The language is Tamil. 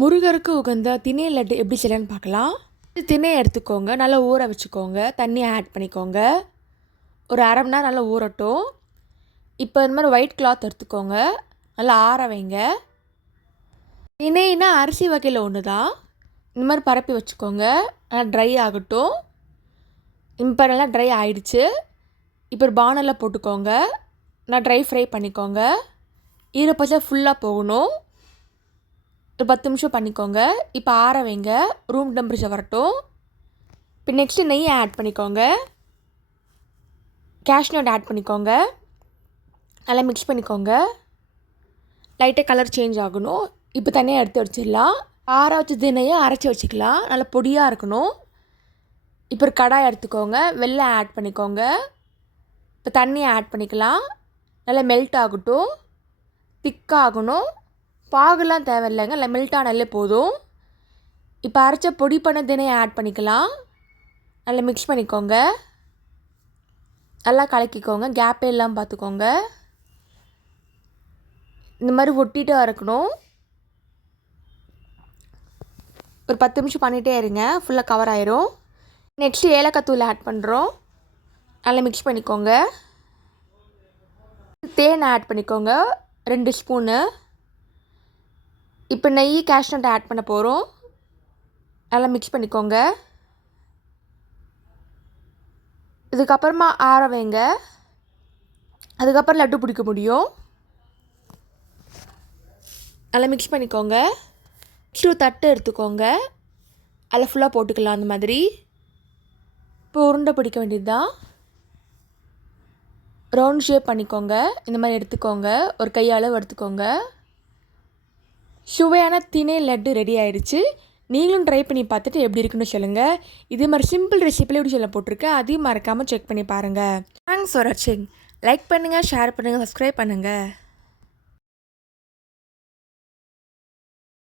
முருகருக்கு உகந்த திணை லட்டு எப்படி செய்யலான்னு பார்க்கலாம். திணை எடுத்துக்கோங்க நல்லா ஊற வச்சுக்கோங்க தண்ணி ஆட் பண்ணிக்கோங்க. ஒரு அரை மணி நேரம் நல்லா ஊறட்டும். இப்போ இந்த மாதிரி ஒயிட் கிளாத் எடுத்துக்கோங்க நல்லா ஆற வைங்க. திணைனா அரிசி வகையில் ஒன்று தான் இந்த மாதிரி பரப்பி வச்சுக்கோங்க நல்லா ட்ரை ஆகட்டும். இப்போ நல்லா ட்ரை ஆயிடுச்சு. இப்போ ஒரு பானலில் போட்டுக்கோங்க நான் ட்ரை ஃப்ரை பண்ணிக்கோங்க. ஈரப்பச்சை ஃபுல்லாக போகணும். ஒரு பத்து நிமிஷம் பண்ணிக்கோங்க. இப்போ ஆற வைங்க. ரூம் டெம்பரேச்சர் வரட்டும். இப்போ நெக்ஸ்ட்டு நெய் ஆட் பண்ணிக்கோங்க. கேஷ்நட் ஆட் பண்ணிக்கோங்க. நல்லா மிக்ஸ் பண்ணிக்கோங்க. லைட்டாக கலர் சேஞ்ச் ஆகணும். இப்போ தனியாக எடுத்து வச்சிடலாம். ஆற வச்ச தினையை அரைச்சி வச்சுக்கலாம். நல்லா பொடியாக இருக்கணும். இப்போ ஒரு கடாய் எடுத்துக்கோங்க. வெள்ளம் ஆட் பண்ணிக்கோங்க. இப்போ தண்ணியை ஆட் பண்ணிக்கலாம். நல்லா மெல்ட் ஆகட்டும். திக்காகணும் பாகுலாம் தேவையில்லைங்க. இல்லை மெல்ட் ஆனாலே போதும். இப்போ அரைச்ச பொடி பண்ண தினையை ஆட் பண்ணிக்கலாம். நல்லா மிக்ஸ் பண்ணிக்கோங்க. நல்லா கலக்கிக்கோங்க. கேப்பே இல்லாமல் பார்த்துக்கோங்க. இந்த மாதிரி ஒட்டிகிட்டு இருக்கணும் ஒரு பத்து நிமிஷம் பண்ணிகிட்டே இருங்க. ஃபுல்லாக கவர் ஆயிரும். நெக்ஸ்ட்டு ஏலக்காய் தூள் ஆட் பண்ணுறோம் நல்லா மிக்ஸ் பண்ணிக்கோங்க. தேன் ஆட் பண்ணிக்கோங்க. ரெண்டு ஸ்பூனு இப்போ நெய் கேஷ்நட் ஆட் பண்ண போகிறோம் நல்லா மிக்ஸ் பண்ணிக்கோங்க. இதுக்கப்புறமா ஆற வைங்க. அதுக்கப்புறம் லட்டு பிடிக்க முடியும். நல்லா மிக்ஸ் பண்ணிக்கோங்க. நெக்ஸ்ட் ஒரு தட்டு எடுத்துக்கோங்க. அதில் ஃபுல்லாக போட்டுக்கலாம் அந்த மாதிரி. இப்போ உருண்டை பிடிக்க வேண்டியது தான் ரவுண்ட் ஷேப் பண்ணிக்கோங்க. இந்த மாதிரி எடுத்துக்கோங்க. ஒரு கையளவு எடுத்துக்கோங்க சுவையான தினை லட்டு ரெடி ஆயிடுச்சு. நீங்களும் ட்ரை பண்ணி பார்த்துட்டு எப்படி இருக்குன்னு சொல்லுங்கள் இதே மாதிரி சிம்பிள் ரெசிபியில் எப்படி சொல்ல போட்டிருக்கேன் அதையும் மறக்காமல் செக் பண்ணி பாருங்கள் தேங்க்ஸ் ஃபார் வாட்சிங் லைக் பண்ணுங்கள் ஷேர் பண்ணுங்கள் சப்ஸ்கிரைப் பண்ணுங்கள்